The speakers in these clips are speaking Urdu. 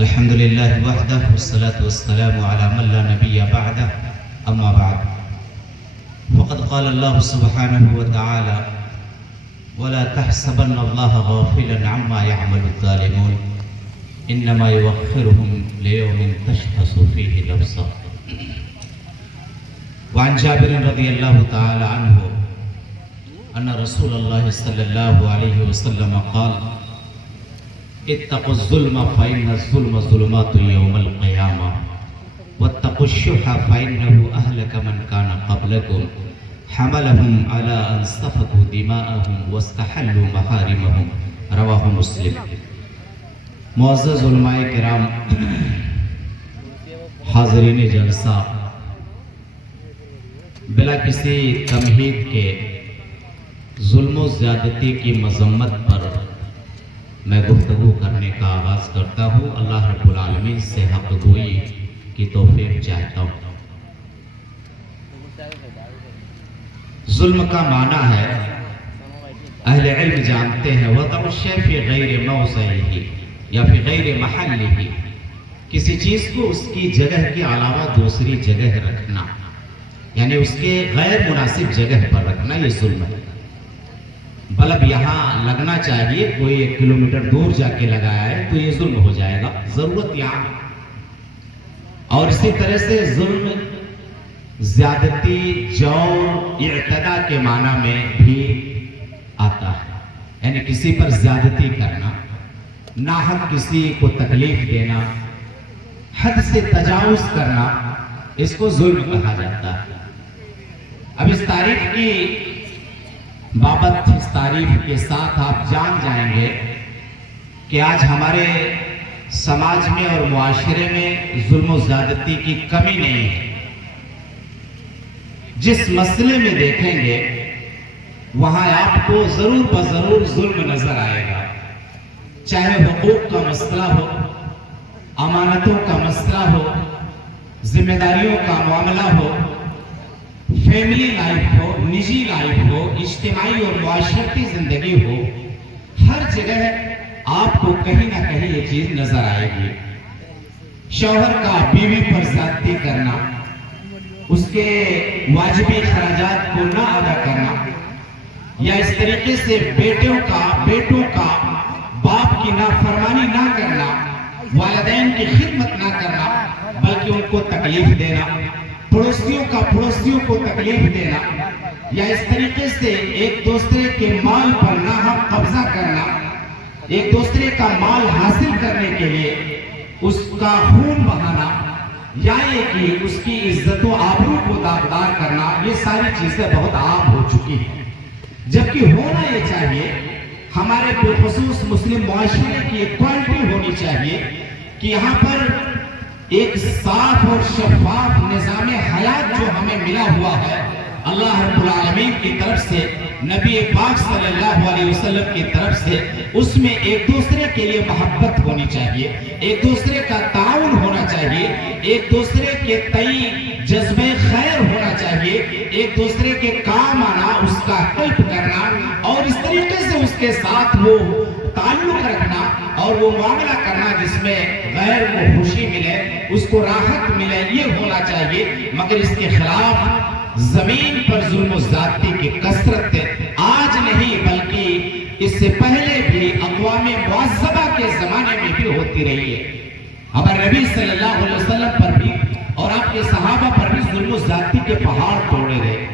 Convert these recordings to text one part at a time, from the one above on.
الحمد لله وحده والصلاة والسلام على من لا نبي بعده أما بعد فقد قال الله سبحانه وتعالى ولا تحسبن الله غافلا عما يعمل الظالمون إنما يوخرهم ليوم تشخص فيه الأبصار. وعن جابر رضي الله تعالى عنه أن رسول الله صلى الله عليه وسلم قال اتقوا الظلم فإن الظلم ظلمات يوم القيامة واتقوا الشح فإنه أهلك من كان قبلكم حملهم على أن سفكوا دماءهم واستحلوا محارمهم. رواہ مسلم. معزز علماء کرام، حاضرین جلسہ، بلا کسی تمہید کے ظلم و زیادتی کی مذمت پر میں گفتگو کرنے کا آغاز کرتا ہوں. اللہ رب العالمین سے حق گوئی کی توفیق چاہتا ہوں. ظلم کا معنی ہے، اہل علم جانتے ہیں، وضع الشیء فی غیر موضعہ یا فی غیر محلہ، کسی چیز کو اس کی جگہ کے علاوہ دوسری جگہ رکھنا، یعنی اس کے غیر مناسب جگہ پر رکھنا، یہ ظلم ہے. بلب یہاں لگنا چاہیے، کوئی 1 کلومیٹر دور جا کے لگایا ہے تو یہ ظلم ہو جائے گا، ضرورت یہاں. اور اسی طرح سے ظلم زیادتی، جور، اعتداء کے معنی میں بھی آتا ہے، یعنی کسی پر زیادتی کرنا، ناحق کسی کو تکلیف دینا، حد سے تجاوز کرنا، اس کو ظلم کہا جاتا ہے. اب اس تعریف کی بابت، اس تعریف کے ساتھ آپ جان جائیں گے کہ آج ہمارے سماج میں اور معاشرے میں ظلم و زیادتی کی کمی نہیں ہے. جس مسئلے میں دیکھیں گے وہاں آپ کو ضرور بضرور ظلم نظر آئے گا، چاہے حقوق کا مسئلہ ہو، امانتوں کا مسئلہ ہو، ذمہ داریوں کا معاملہ ہو، فیملی لائف ہو، نجی لائف ہو، اجتماعی اور معاشرتی زندگی ہو. ہر جگہ آپ کو کہیں نہ کہیں یہ چیز نظر آئے گی. شوہر کا بیوی پر زیادتی کرنا، اس کے واجبی اخراجات کو نہ ادا کرنا، یا اس طریقے سے بیٹوں کا باپ کی نافرمانی نہ کرنا، والدین کی خدمت نہ کرنا بلکہ ان کو تکلیف دینا، پڑوسیوں کو تکلیف دینا، یا اس طریقے سے ایک دوسرے کے مال پر ناحق قبضہ کرنا، ایک دوسرے کا مال حاصل کرنے کے لیے اس کا خون بہانا، یا یہ کہ اس کی عزت و آبرو کو داغدار کرنا، یہ ساری چیزیں بہت عام ہو چکی ہیں. جبکہ ہونا یہ چاہیے، ہمارے بالخصوص مسلم معاشرے کی ایک کوالٹی ہونی چاہیے کہ یہاں پر ایک صاف اور شفاف نظام حیات جو ہمیں ملا ہوا ہے اللہ رب العالمین کی طرف سے، نبی پاک صلی اللہ علیہ وسلم کی طرف سے، اس میں ایک دوسرے کے لیے محبت ہونی چاہیے، ایک دوسرے کا تعاون ہونا چاہیے، ایک دوسرے کے تئیں جذبہ خیر ہونا چاہیے، ایک دوسرے کے کام آنا، اس کا ہیلپ کرنا، اور اس طریقے سے اس کے ساتھ وہ تعلق رکھنا اور وہ معاملہ کرنا جس میں غیر کو خوشی ملے، اس کو راحت ملے، یہ ہونا چاہیے. مگر اس کے خلاف زمین پر ظلم و زیادتی کی کثرت آج نہیں بلکہ اس سے پہلے بھی اقوام معذبہ کے زمانے میں بھی ہوتی رہی ہے. ہمارے نبی صلی اللہ علیہ وسلم پر بھی اور آپ کے صحابہ پر بھی ظلم و زیادتی کے پہاڑ توڑے گئے.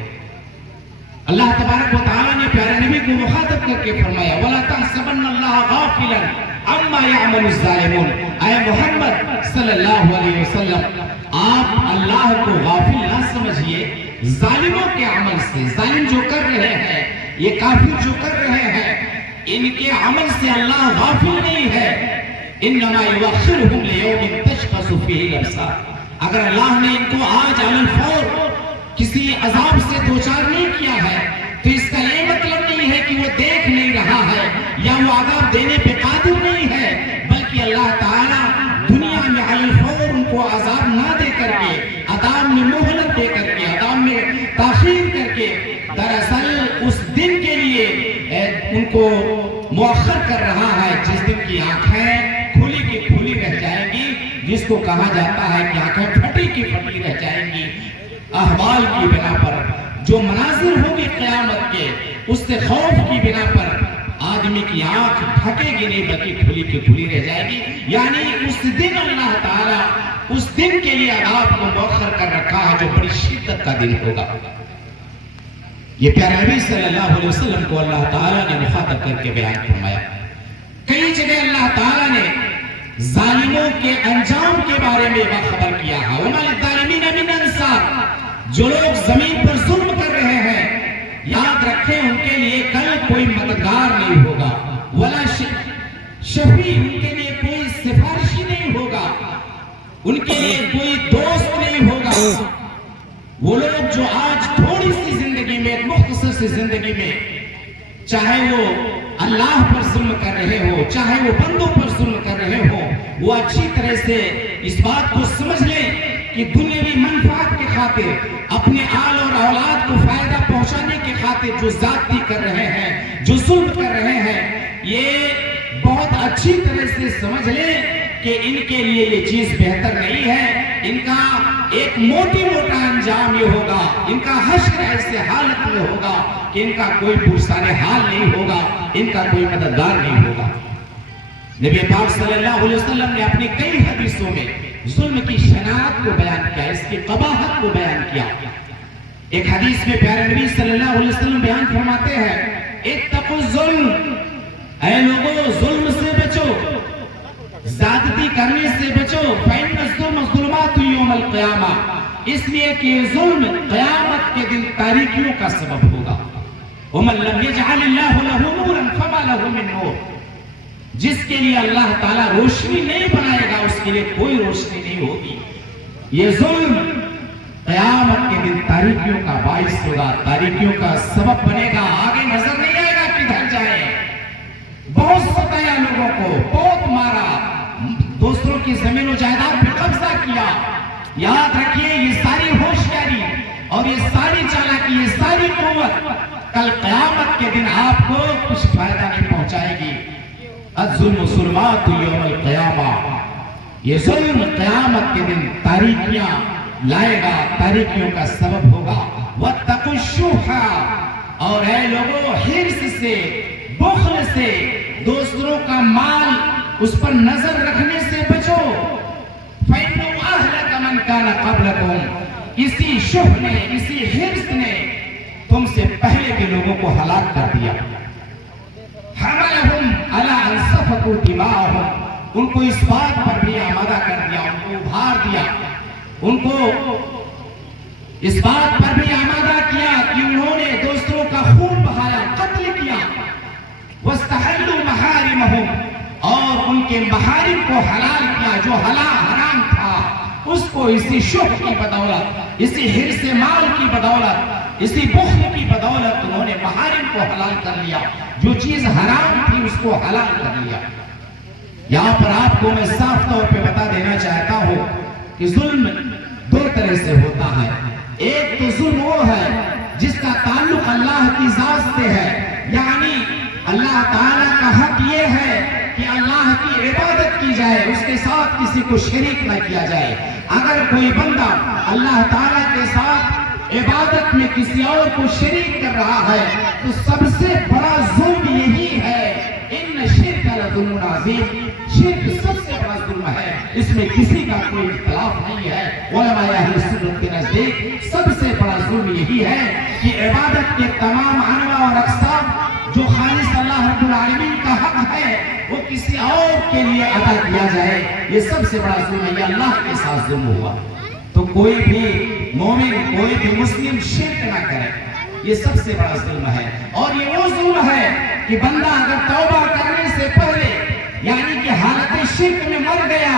اللہ تبارک و تعالیٰ نے پیارے نبی کو مخاطب کر کے فرمایا وَلَا تَحْسَبَنَّ اللَّهَ غَافِلًا عَمَّا يَعْمَلُ الظَّالِمُونَ. اے محمد صلی اللہ علیہ وسلم، آپ اللہ کو غافل نہ سمجھیے ظالموں کے عمل سے. ظالم جو کر رہے ہیں، یہ کافر جو کر رہے ہیں، ان کے عمل سے اللہ غافل نہیں ہے. انما یؤخرہم لیوم تشخص فیہ الابصار. اگر اللہ نے ان کو آج علی الفور کسی عذاب سے دوچار نہیں کیا ہے تو اس کا یہ مطلب نہیں ہے کہ وہ دیکھ نہیں رہا ہے یا وہ عذاب دینے پہ قادر نہیں ہے، بلکہ اللہ تعالیٰ دنیا میں علی الفور ان کو عذاب نہ دے کر کے، عذاب میں مہلت دے کر کے، عذاب میں تاخیر کر کے، دراصل اس دن کے لیے ان کو مؤخر کر رہا ہے جس دن کی آنکھیں کھلی کی کھلی رہ جائیں گی جس کو کہا جاتا ہے کہ آنکھیں پھٹی کی پھٹی رہ جائیں گی احوال کی بنا پر، جو مناظر ہوگی قیامت کے اس سے خوف کی بنا پر آدمی کی آنکھ ڈھکے گی نہیں بلکہ کھلی کی کھلی رہ جائے گی. یعنی اس دن اللہ تعالیٰ اس دن کے لیے عذاب کو مؤخر کر رکھا ہے جو بڑی شدت کا دن ہوگا. یہ پیارے نبی صلی اللہ علیہ وسلم کو اللہ تعالیٰ نے مخاطب کر کے بیان فرمایا. کئی جگہ اللہ تعالیٰ نے ظالموں کے انجام کے بارے میں باخبر کیا ہے. وَمَا لِلظَّالِمِينَ مِنْ أَنصَارٍ، جو لوگ زمین پر ظلم کر رہے ہیں یاد رکھیں ان کے لیے کل کوئی مددگار نہیں ہوگا، ولا شفیع، ان کے لیے کوئی سفارشی نہیں ہوگا، ان کے لیے کوئی دوست نہیں ہوگا. وہ لوگ جو آج تھوڑی سی زندگی میں، ایک مختصر سی زندگی میں، چاہے وہ اللہ پر ظلم کر رہے ہو، چاہے وہ بندوں پر ظلم کر رہے ہو، وہ اچھی طرح سے اس بات کو سمجھ لیں کہ دنیاوی منفعت کے خاطر، اپنے آل اور اولاد کو فائدہ پہنچانے کے خاطر جو زیادتی کر رہے ہیں، جو ظلم کر رہے ہیں، یہ بہت اچھی طرح سے سمجھ لیں کہ ان کے لیے یہ چیز بہتر نہیں ہے. ان کا ایک موٹا انجام یہ ہوگا، ان کا حشر ایسے حالت میں ہوگا کہ ان کا کوئی پرسان حال نہیں ہوگا، ان کا کوئی مددگار نہیں ہوگا. نبی پاک صلی اللہ علیہ وسلم نے اپنی کئی حدیثوں میں ظلم کی شناعت کو بیان کیا، اس کی قباحت کو بیان کیا. ایک حدیث میں پیارے نبی صلی اللہ علیہ وسلم بیان فرماتے ہیں، اتقوا الظلم، اے لوگوں ظلم سے بچو، زیادتی کرنے سے بچو. فإن الظلم ظلمات یوم القیامہ، اس لیے کہ ظلم قیامت کے دن تاریکیوں کا سبب ہوگا. ومن لم يجعل الله له نورا فما له من نور، جس کے لیے اللہ تعالیٰ روشنی نہیں بنائے گا اس کے لیے کوئی روشنی نہیں ہوگی. یہ ظلم قیامت کے دن تاریکیوں کا باعث ہوگا، تاریکیوں کا سبب بنے گا. آگے نظر نہیں آئے گا کدھر جائے. بہت ستایا لوگوں کو، بہت مارا، دوسروں کی زمین و جائیداد پہ قبضہ کیا. یاد رکھیے یہ ساری ہوشیاری اور یہ ساری چالاکی، یہ ساری قوت کل قیامت کے دن آپ کو کچھ فائدہ نہیں پہنچائے گی. الظلم ظلمات یوم القیامہ، یہ ظلم قیامت کے دن تاریکیاں لائے گا، تاریکیوں کا سبب ہوگا. واتقوا الشح، اور اے لوگوں حرص سے، بخل سے، دوسروں کا مال اس پر نظر رکھنے سے بچو. فَإِنَّهُ أَهْلَكَ مَنْ كَانَ قَبْلَكُمْ، اسی شح نے، اسی حرص نے تم سے پہلے کے لوگوں کو ہلاک کر دیا. حَمَلَهُمْ عَلَىٰ أَنْ سَفَكُوا دِمَاءَهُمْ، ان کو اس بات پر بھی آمادہ کر دیا، ان کو ابھار دیا، ان کو اس بات پر بھی آمادہ کیا کہ انہوں نے دوسروں کا خون بہایا، قتل کیا. وَاسْتَحَلُّوا مَحَارِمَهُمْ، اور ان کے محارم کو حلال کیا، جو حرام تھا اس کو اسی شح کی بدولت، اسی حرص مال کی بدولت، اسی بخل کی بدولت انہوں نے محارم کو حلال کر لیا. جو چیز حرام تھی اس کو حلال کر لیا. یہاں پر آپ کو میں صاف طور پہ بتا دینا چاہتا ہوں کہ ظلم دو طرح سے ہوتا ہے. ایک تو ظلم وہ ہے جس کا تعلق اللہ کی ذات سے ہے، یعنی اللہ تعالیٰ کا حق یہ ہے کہ اللہ کی عبادت کی جائے، اس کے ساتھ کسی کو شریک نہ کیا جائے. اگر کوئی بندہ اللہ تعالیٰ کے ساتھ عبادت میں کسی اور کو شریک کر رہا ہے تو سب سے بڑا ظلم یہی ہے. ان الشرک لظلم عظیم، شرک سب سے بڑا ظلم ہے، اس میں کسی کا کوئی اختلاف نہیں ہے. علماء اہل سنت کے نزدیک سب سے بڑا ظلم یہی ہے کہ عبادت کے تمام انواع اور اقسام جو خالص اللہ رب العالمین کا حق ہے وہ کسی اور کے لیے ادا کیا جائے. یہ سب سے بڑا ظلم ہے، یہ اللہ کے ساتھ ظلم ہوا. تو کوئی بھی مومن، کوئی بھی مسلم شرک نہ کرے، یہ سب سے بڑا ظلم ہے. اور یہ وہ ظلم ہے کہ بندہ اگر توبہ کرنے سے پہلے یعنی کہ حالت شرک میں مر گیا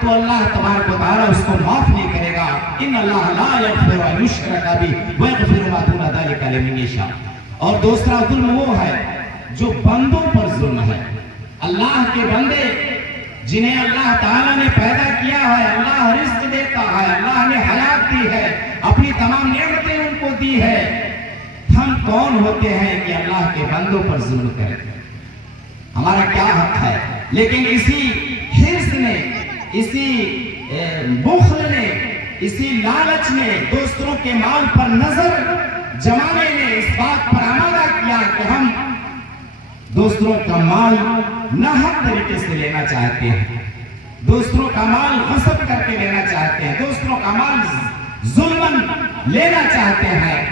تو اللہ تبارک و تعالیٰ اس کو معاف نہیں کرے گا. ان اللہ لا یغفر ان یشرک بہ ویغفر ما دون ذلک لمن یشاء. اور دوسرا ظلم وہ ہے جو بندوں پر ظلم ہے. اللہ کے بندے جنہیں اللہ تعالیٰ نے پیدا کیا ہے، اللہ رزق دیتا ہے، اللہ نے حیات دی ہے، اپنی تمام نعمتیں ان کو دی ہے. ہم کون ہوتے ہیں کہ اللہ کے بندوں پر ظلم کریں؟ ہمارا کیا حق ہے؟ لیکن اسی حرص نے، اسی بخل نے، اسی لالچ نے، دوسروں کے مال پر نظر جمانے نے اس بات پر آمادہ کیا کہ ہم دوسروں کا مال ناحق طریقے سے لینا چاہتے ہیں، دوسروں کا مال غصب کر کے لینا چاہتے ہیں، دوسروں کا مال ظلمن لینا چاہتے ہیں۔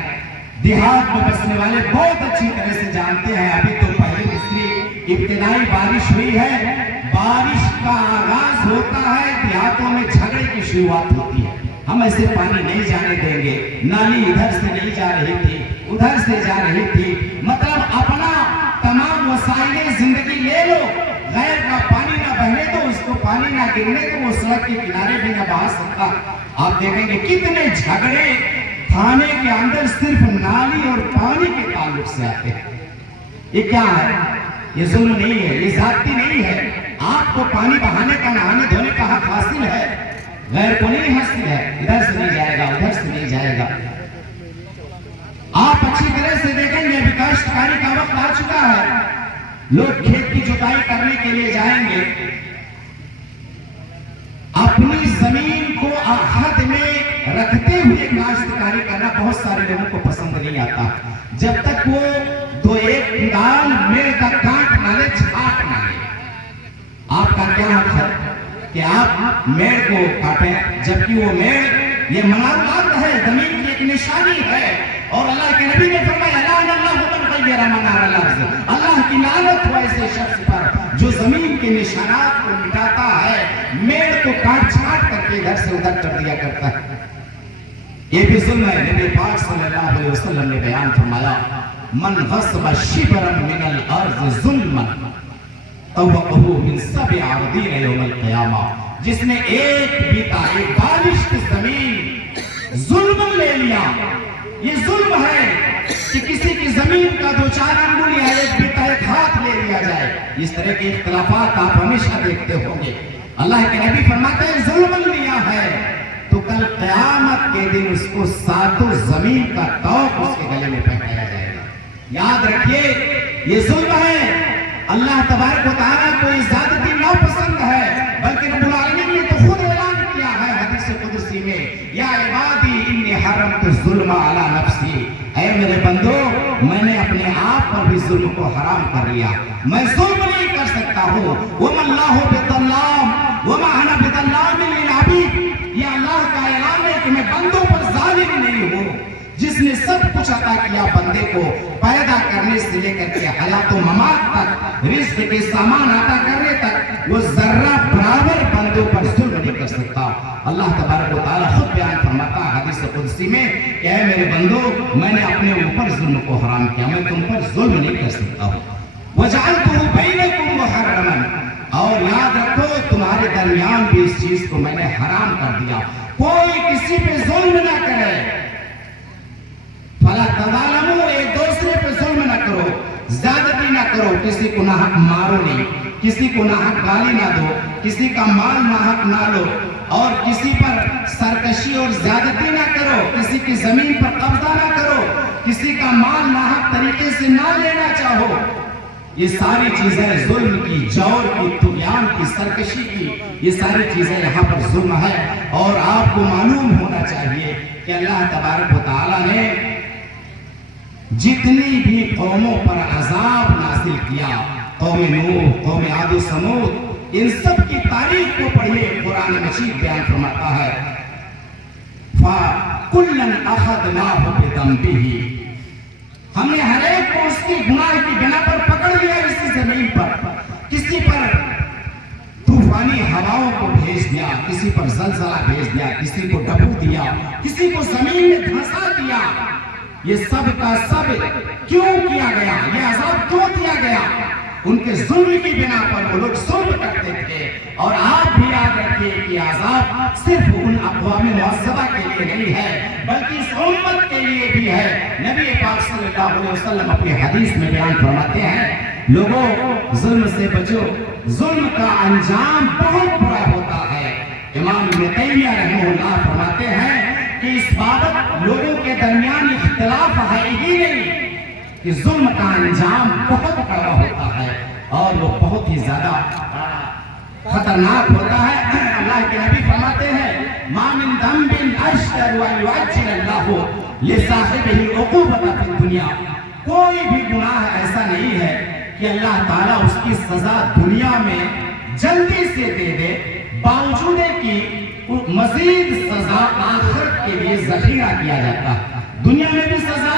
دیہات میں بسنے والے بہت اچھی طرح سے جانتے ہیں، ابھی تو پہلی دوسری ابتدائی بارش ہوئی ہے، بارش کا آغاز ہوتا ہے، دیہاتوں میں جھگڑے کی شروعات ہوتی ہے، ہم ایسے پانی نہیں جانے دیں گے، نالی ادھر سے نہیں جا رہی تھی، ادھر سے جا رہی تھی، مطلب اپنا تمام وسائل زندگی لے لو، غیر کا پانی نہ بہنے تو اس کو پانی نہ گرنے تو وہ سڑک کے کنارے بھی نہ بہا سکتا۔ آپ دیکھیں گے کتنے جھگڑے تھانے کے اندر صرف نالی اور پانی کے تعلق سے آتے ہیں۔ یہ کیا ہے؟ یہ ظلم نہیں ہے، یہ ذاتی نہیں ہے، آپ کو پانی بہانے کا، نہانے دھونے کا حق حاصل ہے، غیر کو نہیں حاصل ہے، ادھر سے نہیں جائے گا، ادھر سے نہیں جائے گا۔ آپ اچھی طرح سے دیکھیں گے ابھی کاشتکاری کا وقت آ چکا ہے، لوگ کھیت کی جوتائی کرنے کے لیے جائیں گے، اپنی زمین کو حد میں رکھتے ہوئے کاشتکاری کرنا بہت سارے لوگوں کو پسند نہیں آتا، جب تک وہ دو ایک دال میڑ کا کاٹ نہ لے، چھاٹ نہ لے۔ آپ کا کیا حق ہے کہ آپ میڑ کو کاٹیں، جبکہ وہ میڑ یہ منارات ہے، زمین کی ایک نشانی ہے، اور اللہ کے نبی نے فرمایا لعن اللہ من غیر منار الارض، اللہ کی لعنت ہو ایسے شخص پر جو زمین کے نشانات کو مٹاتا ہے، میڑ کو کاٹ چھاٹ کر کے ادھر سے ادھر کر دیا کرتا ہے۔ یہ بھی ظلم ہے۔ نبی پاک صلی اللہ علیہ وسلم نے بیان فرمایا من غصب شبرا من الارض ظلما طوقہ من 7 عرضین یوم القیامہ، جس نے ایک بیتا، ایک بالشت زمین ظلم لے لیا، یہ ظلم ہے کہ کسی کی زمین کا 2-4 انگلی یا ایک بیتا، ایک ہاتھ لے لیا جائے۔ اس طرح کے اختلافات آپ ہمیشہ دیکھتے ہوں گے۔ اللہ کے نبی فرماتے ہیں ظلم لیا ہے تو کل قیامت کے دن اس کو 7 زمین کا طوق اس کے گلے میں پہنایا جائے گا۔ یاد رکھیے یہ ظلم ہے۔ اللہ تبارک و تعالیٰ کو یہ زیادتی ناپسند ہے، بلکہ رب العالمین نے تو خود اعلان کیا ہے حدیث قدسی میں یا عبادی انی حرمت الظلم علی نفسی، اے میرے بندو میں نے اپنے آپ پر بھی ظلم کو حرام کر لیا، میں ظلم نہیں کر سکتا ہوں۔ وما اللہ بظلام وما انا بظلام للعبید، یہ اللہ کا اعلان ہے کہ میں بندوں پر ظالم نہیں ہوں۔ جس نے سب کچھ عطا کیا بندے کو، پیدا کرنے سے لے کر کے حیات و ممات تک، رزق کے سامان عطا کرنے تک، وہ ذرہ برابر بندوں پر ظلم نہیں کر سکتا۔ اللہ تبارک و تعالیٰ خود بیان فرماتا ہے حدیث قدسی میں کہ اے میرے بندو میں نے اپنے اوپر ظلم کو حرام کیا، میں تم پر ظلم نہیں کر سکتا ہوں۔ وَجَعَلْتُهُ بَيْنَكُمْ مُحَرَّمًا، اور یاد رکھو تمہارے درمیان بھی اس چیز کو میں نے حرام کر دیا، کوئی کسی پہ ظلم نہ کرے۔ فَلَا تَظَالَمُوا، ایک دوسرے پہ ظلم نہ کرو، زیادتی نہ کرو، کسی کو ناحق مارو نہیں، کسی کو ناحق گالی نہ دو، کسی کا مال ناحق نہ لو، اور کسی پر سرکشی اور زیادتی نہ کرو، کسی کی زمین پر قبضہ نہ کرو، کسی کا مال ناحق طریقے سے نہ لینا چاہو۔ یہ ساری چیزیں ظلم کی، جور کی، طغیان کی، سرکشی کی، یہ ساری چیزیں یہاں پر ظلم ہے۔ اور آپ کو معلوم ہونا چاہیے کہ اللہ تبارک و تعالیٰ نے جتنی بھی قوموں پر عذاب نازل کیا، قوم نوح، قوم عاد و ثمود، ان سب کی تاریخ کو پڑھیے، قرآن مجید بیان فرماتا ہے فَكُلًّا أَخَذْنَاهُ بِذَنبِهِ، ہم نے ہر ایک کو اس کی گناہ کی بنا پر پکڑ لیا اسی زمین پر، کسی پر طوفانی ہواؤں کو بھیج دیا، کسی پر زلزلہ بھیج دیا، کسی کو ڈبو دیا، کسی کو زمین میں دھنسا دیا۔ یہ سب کا سب کیوں کیا گیا؟ یہ عذاب کیوں دیا گیا؟ ان کے ظلم کی بنا پر وہ لوگ ظلم کرتے تھے۔ اور آپ بھی یاد رکھیے کہ عذاب صرف ان اقوام معذبہ کے لیے نہیں ہے بلکہ اس امت کے لیے بھی ہے۔ نبی پاک صلی اللہ علیہ وسلم اپنی حدیث میں بیان فرماتے ہیں لوگوں ظلم سے بچو، ظلم کا انجام بہت برا ہوتا ہے۔ امام ابن تیمیہ رحمہ اللہ فرماتے ہیں کہ اس بابت لوگوں کے درمیان اختلاف ہے ہی نہیں کہ ظلم کا انجام بہت بڑا ہوتا ہے اور وہ بہت ہی زیادہ خطرناک ہوتا ہے۔ اللہ کے نبی فرماتے ذنب اشتر ويعجل الله لصاحبه العقوبة في الدنيا. کوئی بھی گناہ ایسا نہیں ہے کہ اللہ تعالیٰ اس کی سزا دنیا میں جلدی سے دے دے، باوجود کہ مزید سزا آخرت کے لیے ذخیرہ کیا جاتا ہے. دنیا میں بھی سزا،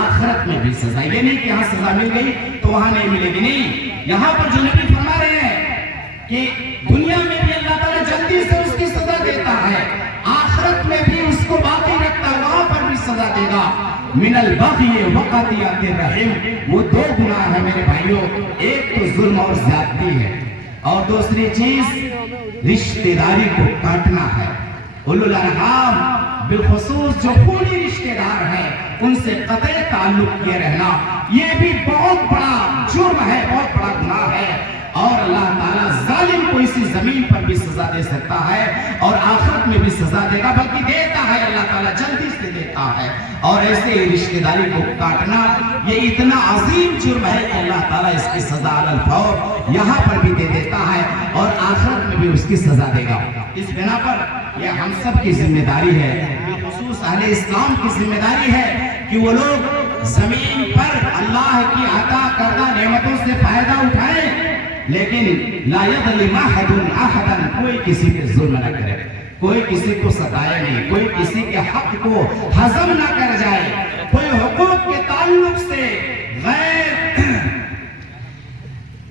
آخرت میں بھی سزا. یہ نہیں کہ یہاں سزا مل گئی تو وہاں نہیں ملے گی، نہیں. یہاں پر جو نبی فرما رہے ہیں کہ دنیا میں بھی اللہ تعالیٰ جلدی سے اس کی سزا دیتا ہے، آخرت میں بھی اس کو باقی رکھتا ہے، وہاں پر بھی سزا دے گا. من البغی وقطیعۃ الرحم، وہ دو گناہ ہیں میرے بھائیوں، ایک تو ظلم اور زیادتی ہے، اور دوسری چیز رشتہ داری کو کاٹنا ہے. اولو الارحام، بالخصوص جو خونی رشتہ دار ہیں، ان سے قطع تعلق کیے رہنا، یہ بھی بہت بڑا جرم ہے، بہت بڑا گناہ ہے. اور اللہ تعالیٰ ظالم کو اسی زمین پر بھی سزا دے سکتا ہے اور آخرت میں بھی سزا دے گا، بلکہ دیتا ہے اللہ تعالیٰ، جلدی سے دیتا ہے. اور ایسے ہی رشتہ داری کو کاٹنا یہ اتنا عظیم جرم ہے کہ اللہ تعالیٰ اس کی سزا علی الفور یہاں پر بھی دے دیتا ہے اور آخرت میں بھی اس کی سزا دے گا. اس بنا پر یہ ہم سب کی ذمہ داری ہے، بالخصوص اہل اسلام کی ذمہ داری ہے کہ وہ لوگ زمین پر اللہ کی عطا کردہ نعمتوں سے فائدہ اٹھائیں، لیکن لا یظلم احد احدا، کوئی کسی پہ ظلم نہ کرے، کوئی کسی کو ستائے نہیں، کوئی کسی کے حق کو ہضم نہ کر جائے، کوئی حقوق کے تعلق سے غیر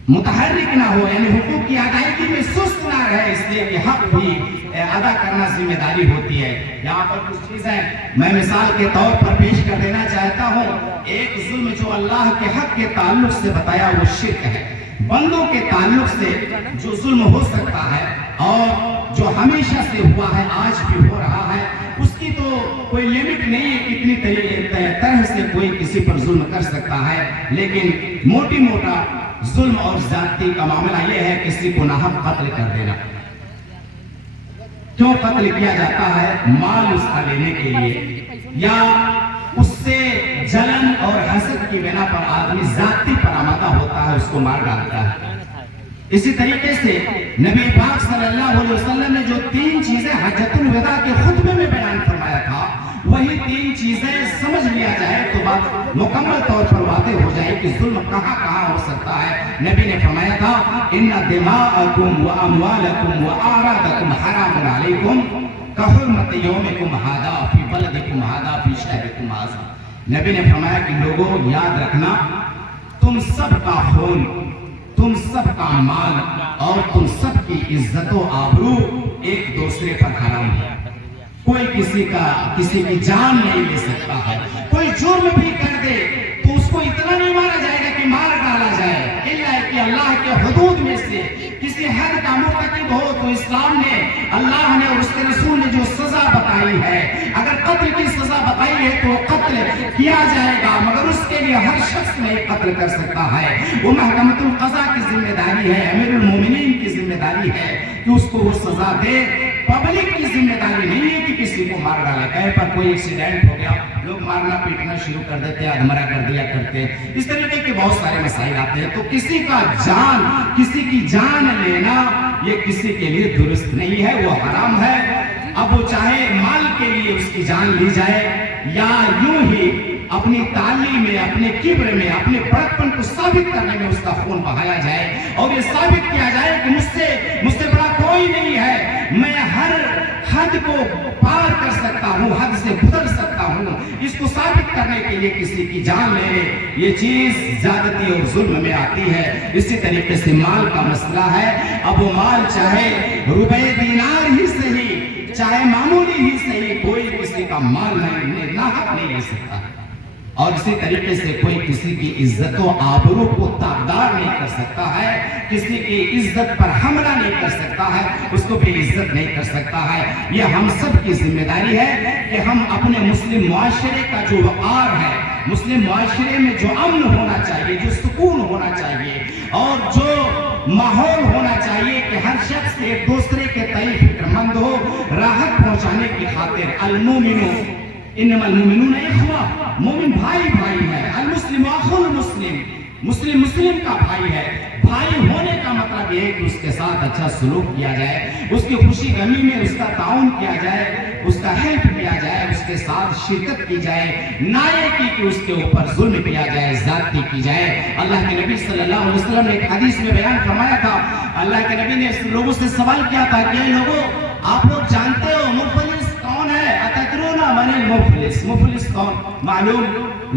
متحرک نہ ہو، یعنی حقوق کی ادائیگی میں سست نہ رہے، اس لیے کہ حق بھی ادا کرنا ذمہ داری ہوتی ہے. یہاں پر کچھ چیزیں میں مثال کے طور پر پیش کر دینا چاہتا ہوں. ایک ظلم جو اللہ کے حق کے تعلق سے بتایا وہ شرک ہے. بندوں کے تعلق سے جو ظلم ہو سکتا ہے اور جو ہمیشہ سے ہوا ہے، آج بھی ہو رہا ہے، اس کی تو کوئی لیمٹ نہیں ہے، کتنی طرح سے کوئی کسی پر ظلم کر سکتا ہے. لیکن موٹی موٹا ظلم اور زیادتی کا معاملہ یہ ہے کسی کو ناحق قتل کر دینا. کیوں قتل کیا جاتا ہے؟ مال اس کا لینے کے لیے، یا اس سے جلن اور حسد کی بنا پر آدمی ذاتی پر آمادہ ہوتا ہے، اس کو مار ڈالتا ہے. اسی طریقے سے نبی پاک صلی اللہ علیہ وسلم نے جو 3 چیزیں حجۃ الوداع کے خطبے میں بیان فرمایا تھا، وہی 3 چیزیں سمجھ لیا جائے تو بات مکمل طور پر واضح ہو جائے کہ ظلم کہاں کہاں ہو سکتا ہے. نبی نے فرمایا تھا ان دماءکم واموالکم واعراضکم حرام علیکم کحرمت یومکم ھذا فی بلدکم ھذا فی شہرکم ھذا. نبی نے فرمایا کہ لوگوں یاد رکھنا، تم سب کا خون، تم سب کا مال اور تم سب کی عزت و آبرو ایک دوسرے پر حرام ہے. کوئی کسی کی جان نہیں لے سکتا ہے. کوئی جرم بھی کر دے تو اس کو اتنا نہیں مارا جائے گا کہ مار ڈالا جائے، الا کہ اللہ کے حدود میں سے کسی حد کا مرتکب ہو تو اسلام نے، اللہ نے اور اس کے رسول نے جو سزا بتائی ہے، اگر قتل کی سزا بتائی ہے تو قتل کیا جائے گا، مگر اس کے لیے ہر شخص نہیں قتل کر سکتا ہے. وہ محکمۃ القضاء کی ذمہ داری ہے، امیر المومنین کی ذمہ داری ہے کہ اس کو وہ سزا دے. پبلک کی ذمہ داری نہیں ہے کہ کسی کو مار ڈالے. کہیں پر کوئی ایکسیڈنٹ ہو گیا، لوگ مارنا پیٹنا شروع کر دیتے ہیں، ادمرا کر دیا کرتے ہیں، اس طریقے کے بہت سارے مسائل آتے ہیں. تو کسی کی جان لینا یہ کسی کے لیے درست نہیں ہے، وہ حرام ہے. اب وہ چاہے مال کے لیے اس کی جان لی جائے یا یوں ہی اپنی تعلیم میں، اپنے کبر میں، اپنے بڑکپن کو ثابت کرنے میں اس کا خون بہایا جائے اور یہ ثابت کیا جائے کہ مجھ سے بڑا کوئی نہیں ہے، میں ہر حد کو پار کر سکتا ہوں، حد سے گزر سکتا ہوں. اس کو ثابت کرنے کے لیے کسی کی جان لینے، یہ چیز زیادتی اور ظلم میں آتی ہے. اسی طریقے سے مال کا مسئلہ ہے. اب وہ مال چاہے روپے دینار ہی صحیح، چاہے معمولی ہی صحیح، کوئی کسی کا مال ناحق نہیں لے سکتا. اور اسی طریقے سے کوئی کسی کی عزت و آبرو کو تاغدار نہیں کر سکتا ہے، کسی کی عزت پر حملہ نہیں کر سکتا ہے، اس کو بے عزت نہیں کر سکتا ہے. یہ ہم سب کی ذمہ داری ہے کہ ہم اپنے مسلم معاشرے کا جو وقار ہے، مسلم معاشرے میں جو امن ہونا چاہیے، جو سکون ہونا چاہیے اور جو ماحول ہونا چاہیے کہ ہر شخص ایک دوسرے کے تئیں فکر مند ہو، راحت پہنچانے کی خاطر المومنون انما المومنون اخوہ، مومن بھائی بھائی ہے. المسلم اخو المسلم، مسلم مسلم کا بھائی ہے. بھائی ہونے کا مطلب یہ ہے کہ اس کے ساتھ اچھا سلوک کیا جائے، اس کی خوشی غمی میں اس کا تعاون کیا جائے. اس کا ہیلپ کیا جائے، اس کے ساتھ شرکت کی جائے، نہ یہ کہ اس کے اوپر ظلم کیا جائے، زیادتی کی جائے۔ اللہ کے نبی صلی اللہ علیہ وسلم نے ایک حدیث میں بیان فرمایا تھا، اللہ کے نبی نے لوگوں سے سوال کیا تھا کہ اے لوگوں، آپ لوگ جانتے ہو مفلس کون ہے؟ اتدرون من المفلس، مفلس کون؟ معلوم؟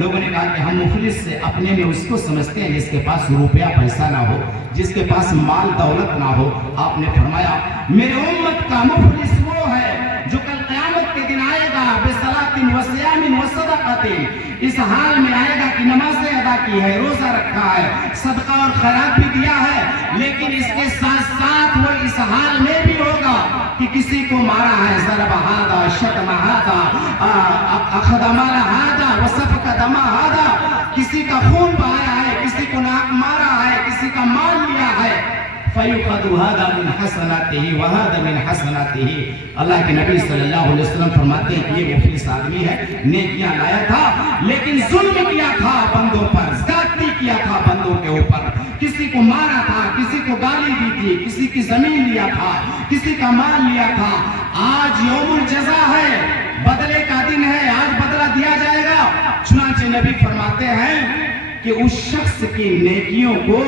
لوگوں نے کہا کہ ہم مفلس سے اپنے میں اس کو سمجھتے ہیں جس کے پاس روپیہ پیسہ نہ ہو، جس کے پاس مال دولت نہ ہو۔ آپ نے فرمایا میرے امت کا مفلس وہ ہے جو کل قیامت کے دن آئے گا بصلاۃ وصیام وصدقۃ، اس حال میں آئے گا کہ نمازیں ادا کی ہے، روزہ رکھا ہے، صدقہ اور خیرات بھی دیا ہے، لیکن اس کے ساتھ ساتھ وہ اس حال میں بھی ہوگا کہ کسی کو مارا ہے، ضرب ہذا شتم ہذا اخذ مال ہذا وسفک دم ہذا، کسی کا خون بہایا ہے، کسی کو ناک مارا ہے، کسی کا مال لیا ہے، فَيُقَدُ هَذَا مِنْ حَسَنَاتِهِ وَهَذَا مِنْ حَسَنَاتِهِ۔ اللہ کے نبی صلی اللہ علیہ وسلم فرماتے ہیں کہ یہ مفلس آدمی ہے، نیکیاں لایا تھا لیکن ظلم کیا تھا بندوں پر، زیادتی کیا تھا بندوں کے اوپر، کسی کو مارا تھا، کسی کو گالی دی تھی، کسی کی زمین لیا تھا، کسی کا مال لیا تھا۔ آج یوم الجزا ہے، بدلے کا دن ہے، آج بدلہ دیا جائے گا۔ چنانچہ نبی فرماتے ہیں کہ اس شخص کی نیکیوں کو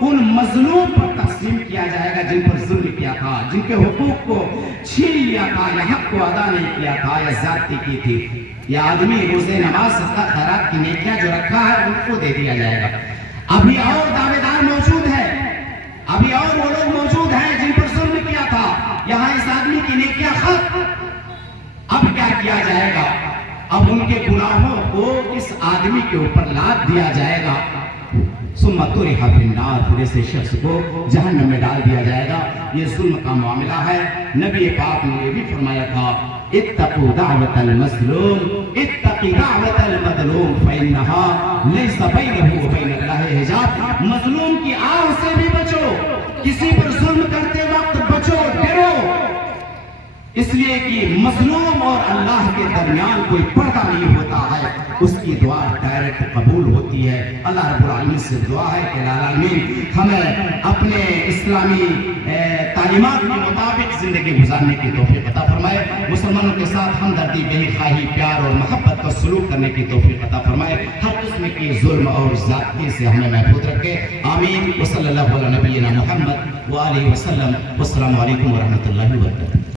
ان مظلوم پر تقسیم کیا جائے گا جن پر ظلم کیا تھا، جن کے حقوق کو چھین لیا تھا یا حق کو ادا نہیں کیا تھا یا زیادتی کی تھی۔ یہ آدمی روزے نماز صدقہ خیرات کی نیکیاں جو رکھا ہے ان کو دے دیا جائے گا۔ ابھی اور دعوے دار موجود ہیں، ابھی اور وہ لوگ موجود ہیں جن پر ظلم کیا تھا، یہاں اس آدمی کی نیکیاں ختم۔ اب کیا کیا جائے گا؟ اب ان کے گناہوں کو اس آدمی کے اوپر لاد دیا جائے گا، ثم طرح فی النار، پھر ایسے شخص کو جہنم میں ڈال دیا جائے گا۔ یہ ظلم کا معاملہ ہے۔ نبی پاک نے یہ بھی فرمایا تھا اتقوا دعوت المظلوم اتق دعوت المظلوم فإنها ليس بينه وبين الله حجاب۔ مظلوم کی آہ سے بھی بچو، کسی پر ظلم کرتے وقت بچو، ڈرو، اس لیے کہ مظلوم اور اللہ کے درمیان کوئی پردہ نہیں ہوتا ہے، اس کی دعا ڈائریکٹ قبول ہوتی ہے۔ اللہ رب العالمین سے دعا ہے کہ العالمین ہمیں اپنے اسلامی تعلیمات کے مطابق زندگی گزارنے کی توفیق عطا فرمائے، مسلمانوں کے ساتھ ہمدردی، بے خواہی، پیار اور محبت کا سلوک کرنے کی توفیق عطا فرمائے، ہر قسم کی ظلم اور زیادتی سے ہمیں محفوظ رکھے، آمین۔ وصلی اللہ علی نبینا محمد وآلہ وسلم، والسلام علیکم ورحمۃ اللہ وبرکاتہ۔